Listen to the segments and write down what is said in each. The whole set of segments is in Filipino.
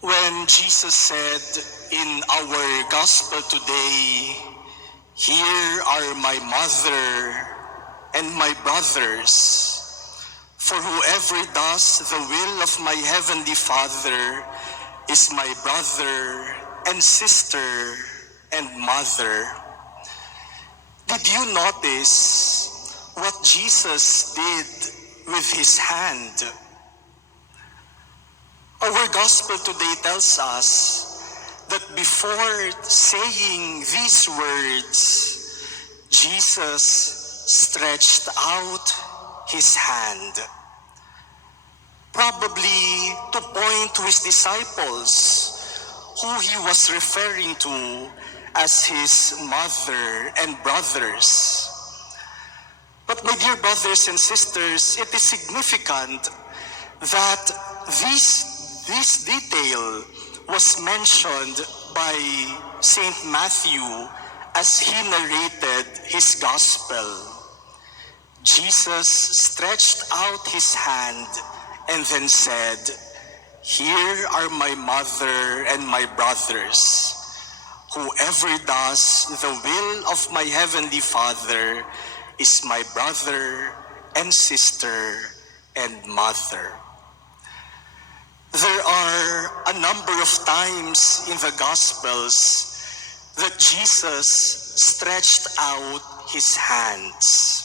When Jesus said in our gospel today, "Here are my mother and my brothers, for whoever does the will of my heavenly Father is my brother and sister and mother." Did you notice what Jesus did with his hand? Our gospel today tells us that before saying these words, Jesus stretched out his hand, probably to point to his disciples, who he was referring to as his mother and brothers. But my dear brothers and sisters, it is significant that this detail was mentioned by Saint Matthew as he narrated his gospel. Jesus stretched out his hand and then said, "Here are my mother and my brothers. Whoever does the will of my heavenly Father is my brother and sister and mother." There are a number of times in the Gospels that Jesus stretched out his hands.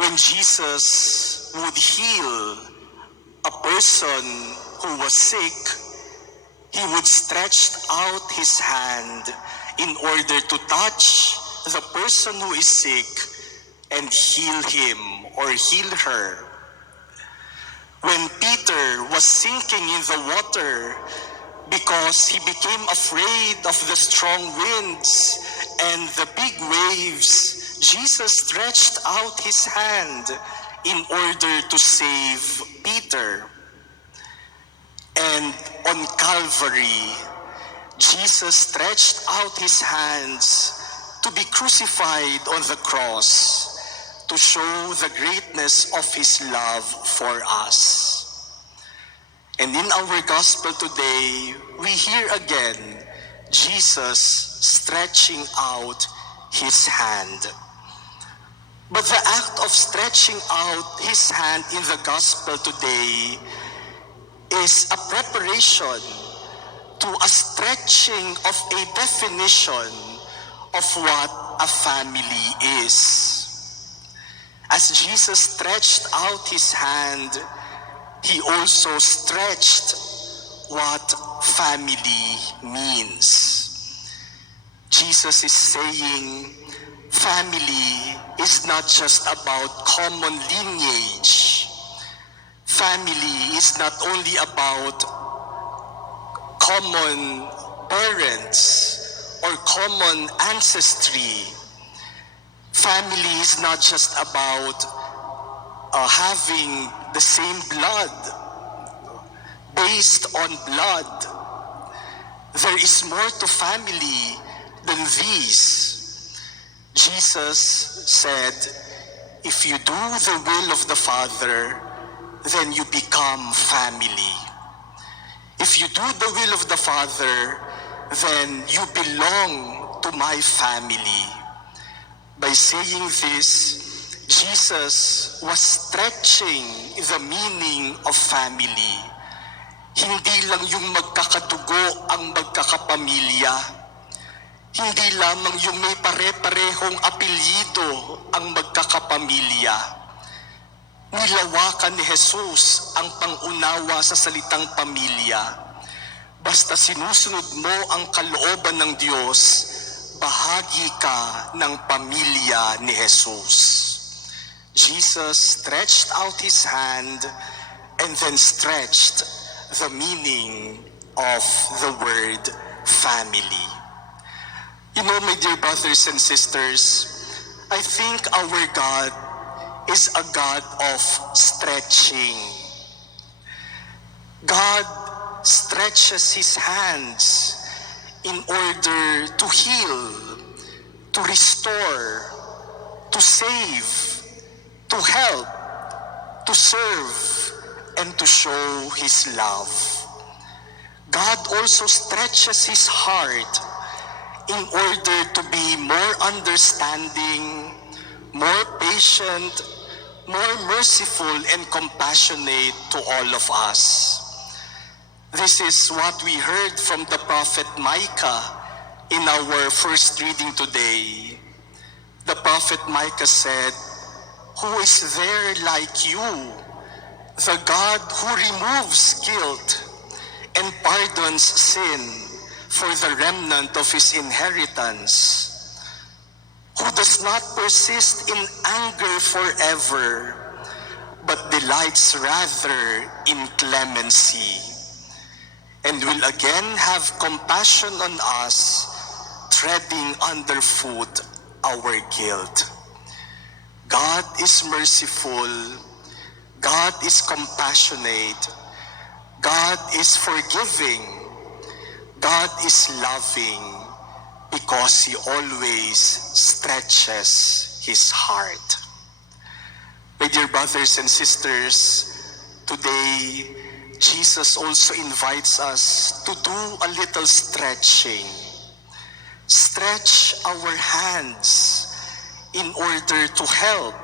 When Jesus would heal a person who was sick, he would stretch out his hand in order to touch the person who is sick and heal him or heal her. When Peter was sinking in the water because he became afraid of the strong winds and the big waves, Jesus stretched out his hand in order to save Peter. And on Calvary, Jesus stretched out his hands to be crucified on the cross, to show the greatness of his love for us. And in our gospel today, we hear again Jesus stretching out his hand. But the act of stretching out his hand in the gospel today is a preparation to a stretching of a definition of what a family is. As Jesus stretched out his hand, he also stretched what family means. Jesus is saying family is not just about common lineage. Family is not only about common parents or common ancestry. Family is not just about having the same blood, based on blood. There is more to family than these. Jesus said, if you do the will of the Father, then you become family. If you do the will of the Father, then you belong to my family. By saying this, Jesus was stretching the meaning of family. Hindi lang yung magkakadugo ang magkakapamilya. Hindi lamang yung may pare-parehong apelyido ang magkakapamilya. Nilawakan ni Jesus ang pangunawa sa salitang pamilya. Basta sinusunod mo ang kalooban ng Diyos, bahagi ka ng pamilya ni Jesus. Jesus stretched out his hand and then stretched the meaning of the word family. You know, my dear brothers and sisters, I think our God is a God of stretching. God stretches his hands in order to heal, to restore, to save, to help, to serve, and to show his love. God also stretches his heart in order to be more understanding, more patient, more merciful and compassionate to all of us. This is what we heard from the prophet Micah in our first reading today. The prophet Micah said, "Who is there like you, the God who removes guilt and pardons sin for the remnant of his inheritance, who does not persist in anger forever, but delights rather in clemency, and will again have compassion on us, treading underfoot our guilt." God is merciful, God is compassionate, God is forgiving, God is loving, because He always stretches His heart. My dear brothers and sisters, today Jesus also invites us to do a little stretching. Stretch our hands in order to help,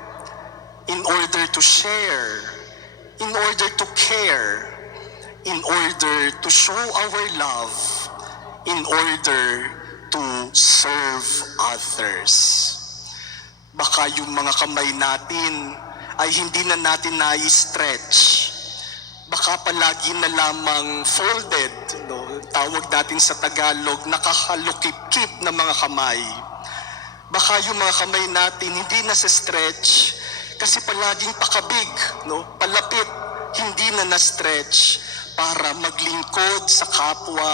in order to share, in order to care, in order to show our love, in order to serve others. Baka yung mga kamay natin ay hindi na natin nai-stretch. Baka palagi na lamang folded, no? Tawag natin sa Tagalog, nakahalukip-kip na mga kamay. Baka yung mga kamay natin hindi na sa stretch kasi palaging pakabig, no? Palapit, hindi na na-stretch para maglingkod sa kapwa,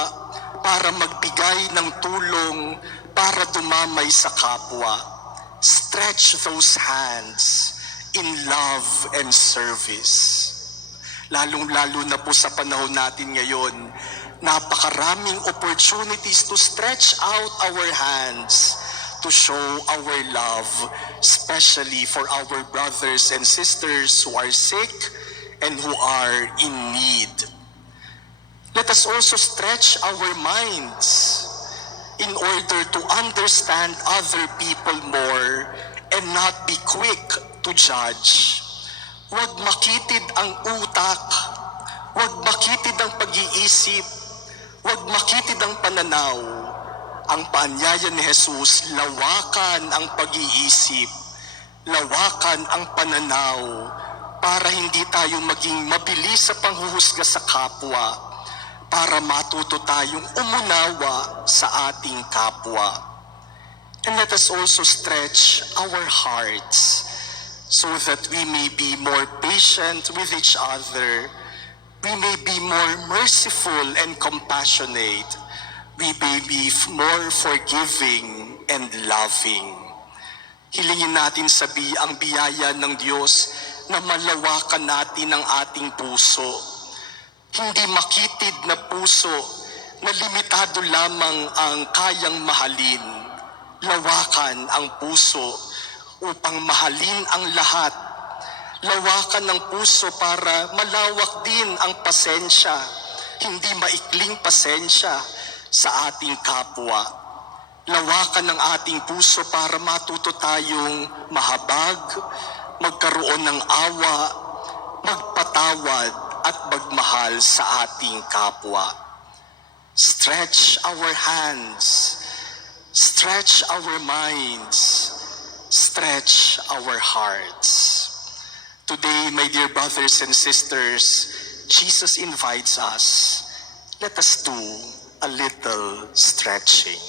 para magbigay ng tulong, para dumamay sa kapwa. Stretch those hands in love and service. Lalong-lalo na po sa panahon natin ngayon, napakaraming opportunities to stretch out our hands to show our love, especially for our brothers and sisters who are sick and who are in need. Let us also stretch our minds in order to understand other people more and not be quick to judge. Huwag makitid ang utak, huwag makitid ang pag-iisip, huwag makitid ang pananaw. Ang paanyaya ni Jesus, lawakan ang pag-iisip, lawakan ang pananaw, para hindi tayo maging mabilis sa panghuhusga sa kapwa, para matuto tayong umunawa sa ating kapwa. And let us also stretch our hearts so that we may be more patient with each other, we may be more merciful and compassionate, we may be more forgiving and loving. Hilingin natin ang biyaya ng Diyos na malawakan natin ang ating puso. Hindi makitid na puso na limitado lamang ang kayang mahalin. Lawakan ang puso upang mahalin ang lahat. Lawakan ng puso para malawak din ang pasensya, hindi maikling pasensya sa ating kapwa. Lawakan ng ating puso para matuto tayong mahabag, magkaroon ng awa, magpatawad at magmahal sa ating kapwa. Stretch our hands, stretch our minds, stretch our hearts. Today, my dear brothers and sisters, Jesus invites us. Let us do a little stretching.